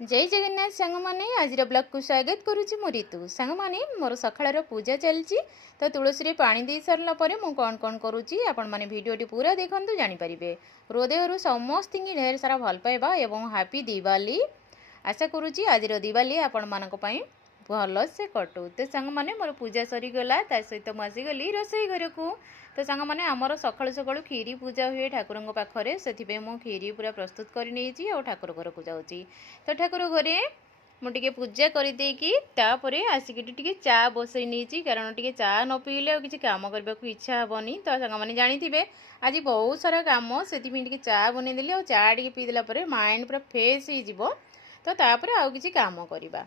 जय जगन्नाथ सांग मैंने आज ब्लॉग को स्वागत करुच्ची मु ऋतु सांग मैंने मोर सकाळ पूजा चलती तो तुलसी पानी दे सारा पर मुझे कौन कौन करुच्ची आपण मैंने भिडटी पूरा देखते जानीपारे हृदय समस्त ढेर सारा भल पाइबा एवं हैप्पी दिवाली आशा करुच्ची आज दिवाली आपण मान भल से कटू तो सांग मैंने मोर पूजा सरीगला सहित मुझीगली रोसई घर को तो सांग मैंने आमर सकाळु सकाळु खीरी पूजा हुए ठाकुर पाखे से मु खीरी पूरा प्रस्तुत कर ठाकुर घर को जाऊँगी तो ठाकुर घरे मुझे पूजा करदे आसिक टे चा बसई नहीं कारण टे चा न पीले किसी कम करने को इच्छा हेनी तो सांग मैंने जानी आज बहुत सारा कम से चा बनईदेली और चा टे पीदेला माइंड पूरा फ्रेश हो तो तापर आउ किसी काम करवा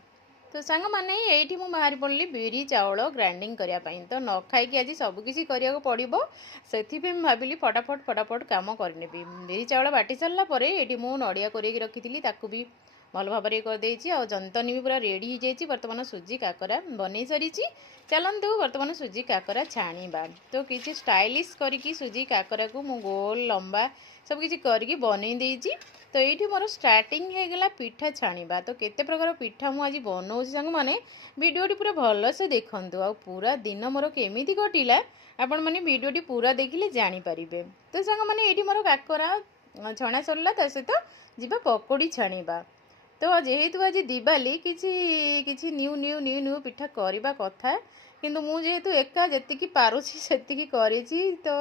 तो सांग मैंने ये बाहरी पड़ी बिरी चाउल ग्राइंडिंग करने तो न खाई आज सबकिछि करिया पड़ो से भाविली फटाफट फटाफट काम करने बिरी चाउल बाटी सारापर ये मुझे नड़िया कर रखी भी भल भाव करदे आ जंतनी भी पूरा रेडी हो जाए बर्तमान सुजी काकरा बन सारी चलतु बर्तमान सुजी काकरा छाणीबा तो किसी स्टाइलिश करके सुजी काकरा को मु गोल लंबा सब किसी करके बनई देइछि तो ये मोर स्टार्टिंग होगला पिठा छाणीबा तो केते प्रकार पिठा मु आज बनाऊँ सांग मैंने भिडियोटी पूरा भल से देखंतु आ पूरा दिन मोर केमिति कटिला आपण मैंने भिडियोटी पूरा देखिले जानीपारे तो सांग मैंने ये मोर काकरा छणा सरला ता सहित जीवा पकोड़ी छाणीबा तो जेहेतु आज दिवाली किसी न्यू न्यू न्यू न्यू पिठा करवा कथा किंतु मु जेहेतु एका जी पारुछि सेतिकी करिछि तो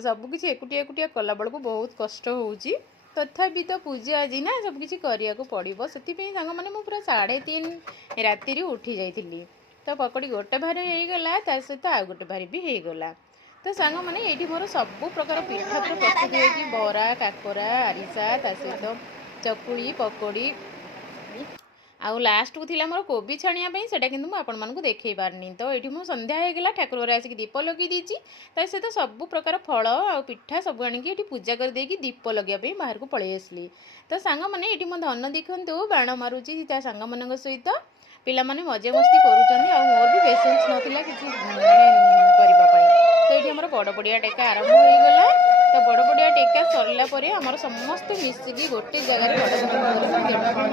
सबकिछि एकुटिया एकुटिया कला बेलू बहुत कष्ट होउछि तथापि तो पूजा आज ना सबकिछि करिया को पड़िबो सेतिपई सांग माने मु पूरा 3:30 राति रे उठी जाइथिली तो पकड़ी गोटे भारी हेगला ता सहित आ गोटे भारी भी हेगला तो सांग मैंने ये मोर सब प्रकार पिठा पूरा प्रस्तुत होगी बरा काकरा आरिसा ता सहित चकुड़ी पकोड़ी आउ लास्ट को थिला मोर कोबी छाणिया सेटा किंतु मु आपण मानकु देखै पारनी तो ये मु संध्या होगला ठाकुर घर आसिक दीप लगे दीची ता सहित सब प्रकार फल आ पिठा सब आनिकी ये पूजा कर देकी दीप लगे बाहर को पळै आसली तो सांग मैंने ये मो धन देखंतु बाण मारुची ता सांग मानक सहित पिला माने मजा मस्ती करूछन आ मोर भी पेशेंस नथिला किछि माने करबा पई तो ये हमर बड़ बड़िया टेका आरंभ हो गला तो बड़ बड़िया टेका सरला परे हमर समस्त मिसिकी गोटे जगह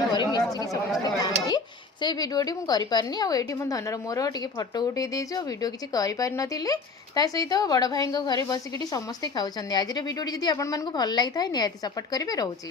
घरे मिसिकी समस्त खाती से भिडियोटी मुझे करें आ ये मो धनर मोर टे फटो उठे देछु भिडियो किसी करें ता सहित बड़ भाई घरे बसिकी समस्ते खाऊँ आज भिडियोटी जब आपको भल लगी था निहाती सपोर्ट करेंगे रोचे।